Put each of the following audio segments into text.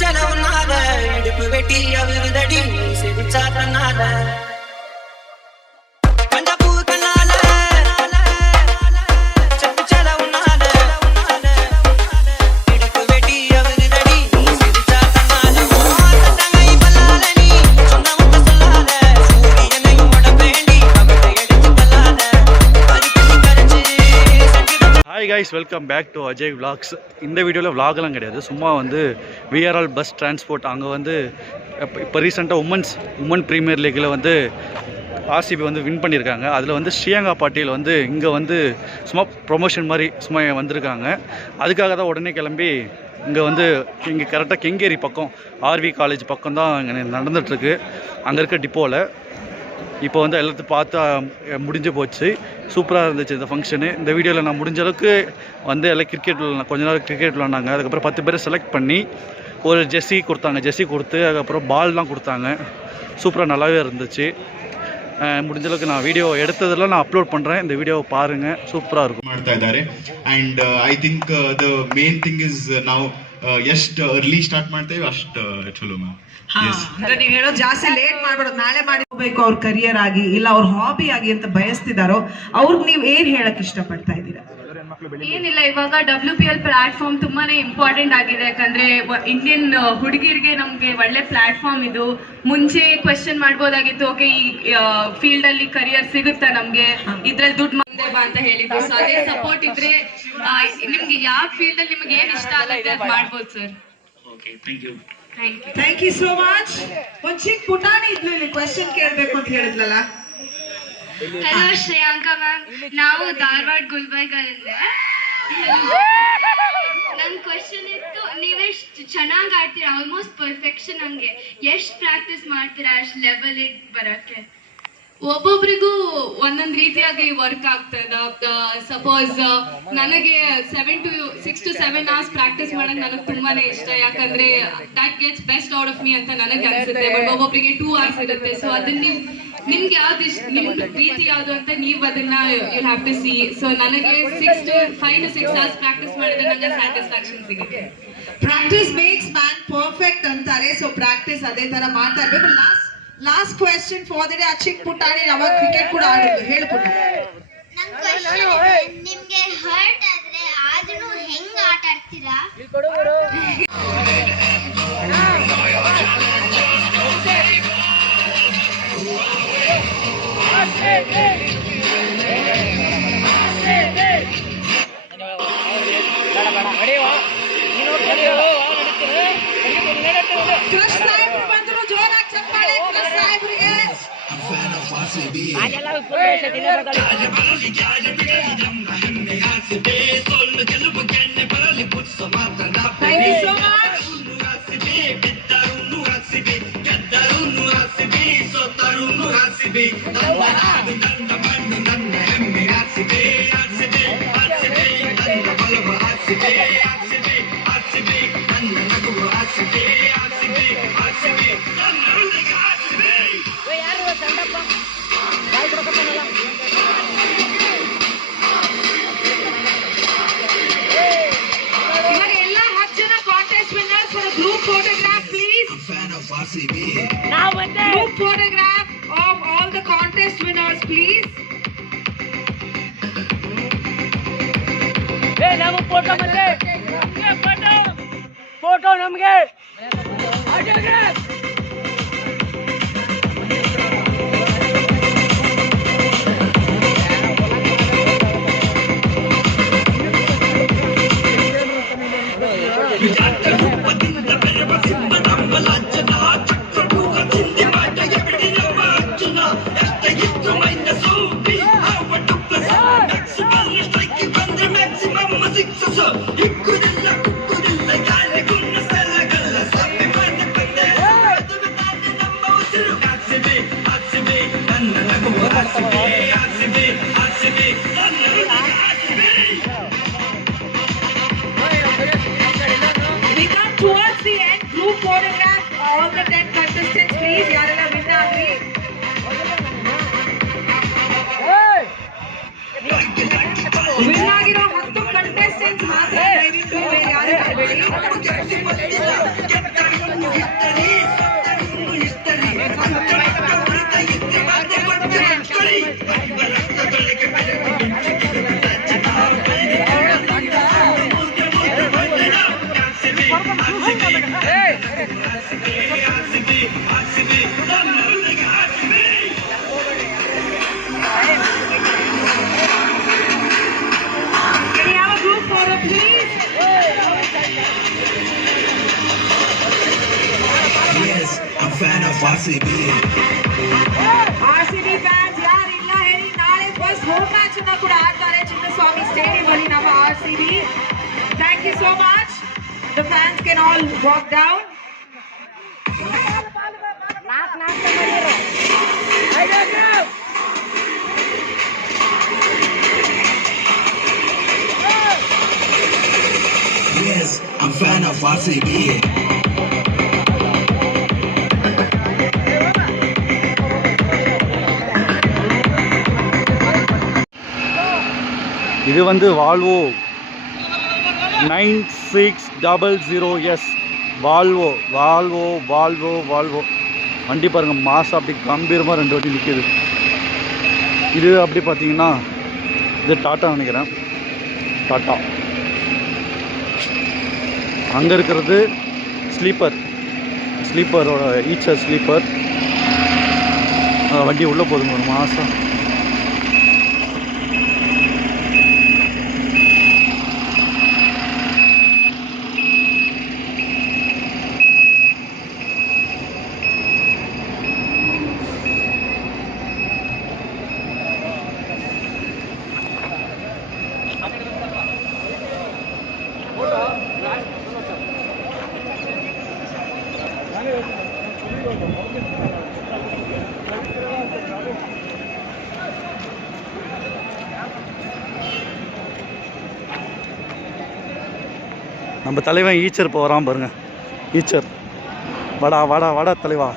செலவுனால இடுப்பு வெட்டி அவருதடி சிரிச்சா தன்னால hi guys, welcome back to Ajay vlogs. இந்த வீடியோவில் விலாகெல்லாம் கிடையாது, சும்மா வந்து விஆர்எல் பஸ் டிரான்ஸ்போர்ட் அங்கே வந்து இப்போ ரீசெண்டாக உமன் ப்ரீமியர் லீக்கில் வந்து ஆர்சிபி வந்து வின் பண்ணியிருக்காங்க. அதில் வந்து ஸ்ரீயங்கா பாட்டியில் வந்து இங்கே வந்து சும்மா ப்ரொமோஷன் மாதிரி சும்மா வந்திருக்காங்க. அதுக்காக தான் உடனே கிளம்பி இங்கே கரெக்டாக கெங்கேரி பக்கம் ஆர்வி காலேஜ் பக்கம் தான் இங்கே நடந்துகிட்ருக்கு. அங்கே இருக்க டிப்போவில் இப்போ வந்து எல்லாத்தையும் பார்த்து முடிஞ்சு போச்சு. சூப்பராக இருந்துச்சு இந்த ஃபங்க்ஷனு. இந்த வீடியோவில் நான் முடிஞ்ச அளவுக்கு வந்து எல்லாம் கொஞ்ச நேரம் கிரிக்கெட் விளாண்டாங்க. அதுக்கப்புறம் 10 பேரை செலக்ட் பண்ணி ஒரு ஜெர்சி கொடுத்து அதுக்கப்புறம் பால்லாம் கொடுத்தாங்க. சூப்பராக நல்லாவே இருந்துச்சு. முடிஞ்ச அளவுக்கு நான் வீடியோ எடுத்ததெல்லாம் நான் அப்லோட் பண்ணுறேன், இந்த வீடியோவை பாருங்கள், சூப்பராக இருக்கும். ಮಾಡ್ತಾ ಇದ್ದಾರೆ. And I think the main thing is ನಾವು ಎಷ್ಟು ಅರ್ಲಿ ಸ್ಟಾರ್ಟ್ ಮಾಡ್ತೇವೆ ಅಷ್ಟು ಚಲೋ ಮ್ಯಾಮ್. ಅಂದ್ರೆ ನೀವು ಹೇಳೋದು ಜಾಸ್ತಿ ಲೇಟ್ ಮಾಡ್ಬಾರ್ದು, ನಾಳೆ ಮಾಡಿ ಹೋಗ್ಬೇಕು ಅವ್ರ ಕರಿಯರ್ ಆಗಿ ಇಲ್ಲ ಅವ್ರ ಹಾಬಿ ಆಗಿ ಅಂತ ಬಯಸ್ತಿದಾರೋ ಅವ್ರಿಗೆ ನೀವು ಏನ್ ಹೇಳಕ್ ಇಷ್ಟಪಡ್ತಾ ಇದ್ದೀರಾ? ಏನಿಲ್ಲ, ಇವಾಗ WPL ಪ್ಲಾಟ್ಫಾರ್ಮ್ ತುಂಬಾನೇ ಇಂಪಾರ್ಟೆಂಟ್ ಆಗಿದೆ. ಯಾಕಂದ್ರೆ ಇಂಡಿಯನ್ ಹುಡುಗಿರಿಗೆ ನಮ್ಗೆ ಒಳ್ಳೆ ಪ್ಲಾಟ್ಫಾರ್ಮ್ ಇದು. ಮುಂಚೆ ಕ್ವೆಶ್ಚನ್ ಮಾಡ್ಬೋದಾಗಿತ್ತು, ಓಕೆ ಈ ಫೀಲ್ಡ್ ಅಲ್ಲಿ ಕರಿಯರ್ ಸಿಗುತ್ತಾ ನಮ್ಗೆ, ಇದ್ರಲ್ಲಿ ದುಡ್ಡು ಮುಂದೆ ಬಾ ಅಂತ ಹೇಳಿದ್ರು. ಸೊ ಅದೇ ಸಪೋರ್ಟ್ ಇದ್ರೆ ನಿಮ್ಗೆ ಯಾವ ಫೀಲ್ಡ್ ಅಲ್ಲಿ ನಿಮ್ಗೆ ಏನ್ ಇಷ್ಟ ಆಗುತ್ತೆ ಅದು ಮಾಡ್ಬೋದು sir. Thank you so much. ಒಂದ್ ಚಿಕ್ಕ ಪುಟಾಣಿ ಇದ್ಲು ಇಲ್ಲಿ ಕ್ವೆಶ್ಚನ್ ಕೇಳ್ಬೇಕು ಅಂತ ಹೇಳಿದ್ಲಲ್ಲ. ಹಲೋ ಶ್ರೇಯಾಂಕಾ ಮ್ಯಾಮ್, ನಾವು ಧಾರವಾಡ ಗುಲ್ಬರ್ಗದಿಂದ. ನನ್ನ ಕ್ವೆಶ್ಚನ್ ಇತ್ತು, ನೀವೆಷ್ಟು ಚೆನ್ನಾಗಿ ಆಡ್ತೀರಾ, ಆಲ್ಮೋಸ್ಟ್ ಪರ್ಫೆಕ್ಷನ್. ಹಂಗೆ ಎಷ್ಟು ಪ್ರಾಕ್ಟೀಸ್ ಮಾಡ್ತೀರಾ ಅಷ್ಟು ಲೆವೆಲಿಗೆ ಬರೋಕ್ಕೆ? ಒಬ್ಬೊಬ್ರಿಗೂ ಒಂದೊಂದು ರೀತಿಯಾಗಿ ವರ್ಕ್ ಆಗ್ತದ. ಸಪೋಸ್ ನನಗೆ 6 to 7 hours ಪ್ರಾಕ್ಟೀಸ್ ಮಾಡೋದು ನನಗೆ ತುಂಬಾನೇ ಇಷ್ಟ. ಯಾಕಂದ್ರೆ that gets best out of me ಅಂತ ನನಗೆ ಅನ್ಸುತ್ತೆ. ಬಟ್ ಒಬ್ಬೊಬ್ರಿಗೆ 2 hours ಇರುತ್ತೆ. ಸೊ ಅದನ್ನ ನಿಮ್ಗೆ ಯಾವ್ದು ಇಷ್ಟ, ನಿಮ್ ರೀತಿ ಯಾವ್ದು ಅಂತ ನೀವು ಅದನ್ನ you have to see. So ನನಗೆ 5 to 6 hours ಪ್ರಾಕ್ಟೀಸ್ ಮಾಡಿದ್ರೆ ನನಗೆ ಸ್ಯಾಟಿಸ್ಫ್ಯಾಕ್ಷನ್ ಸಿಗುತ್ತೆ. ಪ್ರಾಕ್ಟೀಸ್ ಮೇಕ್ಸ್ ಮ್ಯಾನ್ ಪರ್ಫೆಕ್ಟ್ ಅಂತಾರೆ. ಸೊ ಪ್ರಾಕ್ಟೀಸ್ ಅದೇ ತರ ಮಾಡ್ತಾ ಇರ್ಬೇಕು. Last question for the day. ಆ ಚಿಕ್ಕ ಪುಟಾಣಿ ಅವಾಗ ಕ್ರಿಕೆಟ್ ಕೂಡ ಆಡಿದ್ರು, ಹೇಳ್ಕೊಟ್ಟು. ನನ್ನ ಕ್ವೆಶ್ಚನ್, ನಿಮಗೆ ಹರ್ಟ್ ಆದ್ರೆ ಆದ್ರೂ ಹೆಂಗ್ ಆಟ ಆಡ್ತೀರಾ? Group photograph of all the contest winners, please. Hey, namu photo mate. Photo namge. Autograph. Win ಆಗಿರೋ 10 ಕಂಟೆಸ್ಟೆಂಟ್ಸ್ ಮಾತ್ರ ದಯವಿಟ್ಟು ಬೇರೆ ಯಾರು ಬರಬೇಡಿ. Can we have a group photo, please? Yes, I'm fan of RCB. RCB fans ಯಾರು ಇಲ್ಲ ಹೇಳಿ ನಾಳೆ ಫಸ್ಟ್ ಹೋಮ್ ಮ್ಯಾಚ್ ಅನ್ನ ಕೂಡ ಆಡ್ತಾರೆ ಚಿನ್ನಸ್ವಾಮಿ ಸ್ಟೇಡಿಯಂ ಅಲ್ಲಿ ನಮ್ಮ RCB. Thank you so much. The fans can all walk down. Yes, I'm fan of RCB. இது வந்து Volvo 9600S Volvo Volvo Volvo Volvo வண்டி பாருங்கள் மாதம் அப்படி கம்பீரமாக 2 வண்டி நிற்கிது. இது அப்படி பார்த்தீங்கன்னா இது டாட்டா நினைக்கிறேன், டாட்டா. அங்கே இருக்கிறது ஸ்லீப்பரோட ஈச்சர் ஸ்லீப்பர் வண்டி உள்ளே போதுங்க ஒரு மாதம். நம்ம தலைவன் ஈச்சர் இப்போ வரான் பாருங்க. ஈச்சர் வாடா வாடா வாடா தலைவா.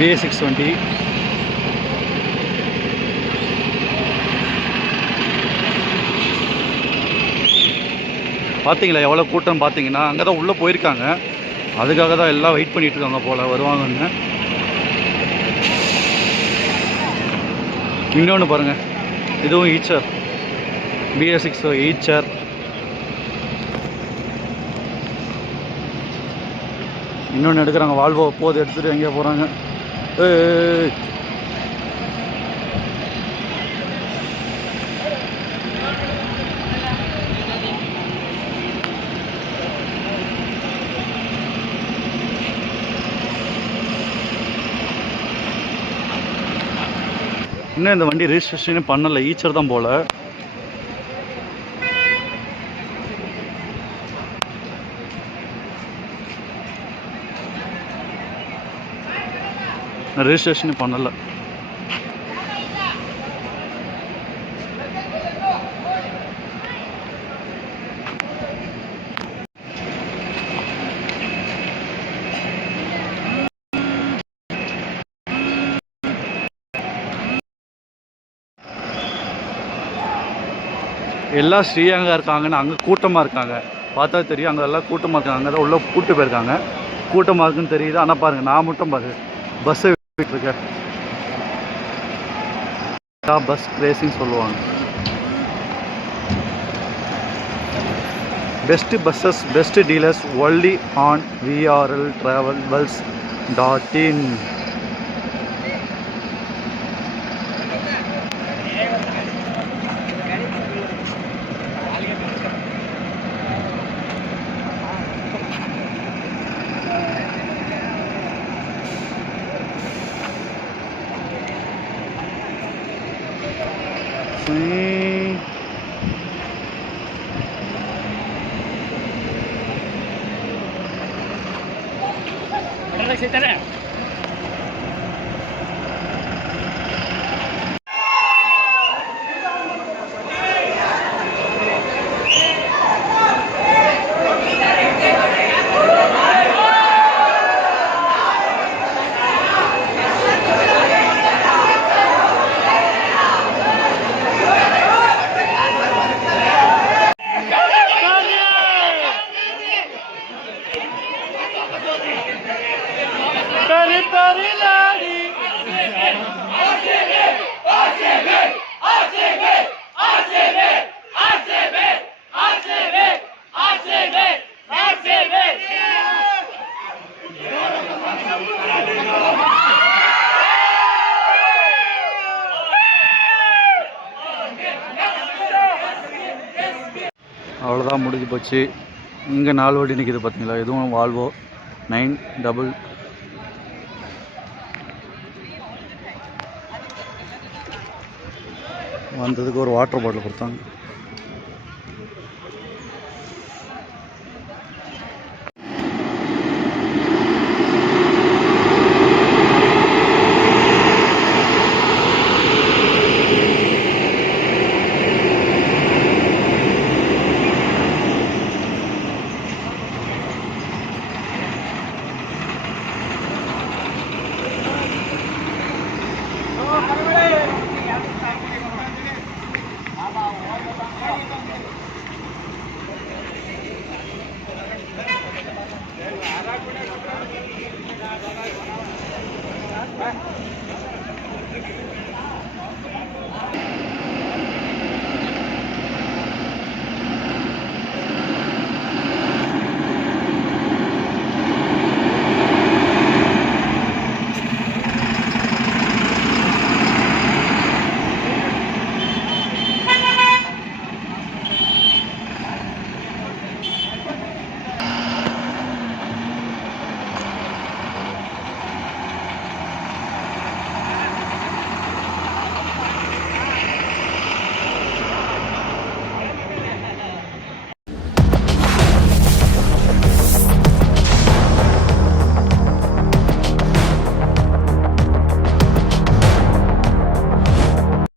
BA620 பார்த்தீங்களா எவ்வளோ கூட்டம் பார்த்தீங்கன்னா. அங்கே தான் உள்ளே போயிருக்காங்க, அதுக்காக தான் எல்லாம் வெயிட் பண்ணிட்டு இருக்காங்க போல் வருவாங்கன்னு. இன்னொன்று பாருங்கள், இதுவும் ஈச்சர் BA6 ஈச்சர். இன்னொன்று எடுக்கிறாங்க வால்வோ போது எடுத்துகிட்டு எங்கேயோ போகிறாங்க. இன்னும் இந்த வண்டி ரெஜிஸ்ட்ரேஷனே பண்ணலை, ஈச்சர் தான் போல். ரெஜிஸ்ட்ரேஷனே பண்ணலை. எல்லாம் ஸ்ரீலங்கா இருக்காங்கன்னு அங்கே கூட்டமாக இருக்காங்க, பார்த்தா தெரியும். அங்கே எல்லாம் கூட்டமாக இருக்காங்க, அங்கே தான் உள்ளே கூட்டு போயிருக்காங்க. கூட்டமாக இருக்குன்னு தெரியுது. ஆனால் பாருங்கள், நான் மட்டும் பாரு பஸ்ஸை விட்டுருக்கேன். பஸ் ரேசிங் சொல்லுவாங்க. Best buses, best dealers only on vrltravels.in. அவ்வளோதான் முடிஞ்சு போச்சு. இங்கே 4 வண்டி நிற்கிது பார்த்தீங்களா, இதுவும் வால்வோ 9 வந்ததுக்கு ஒரு வாட்டர் பாட்டில் கொடுத்தாங்க.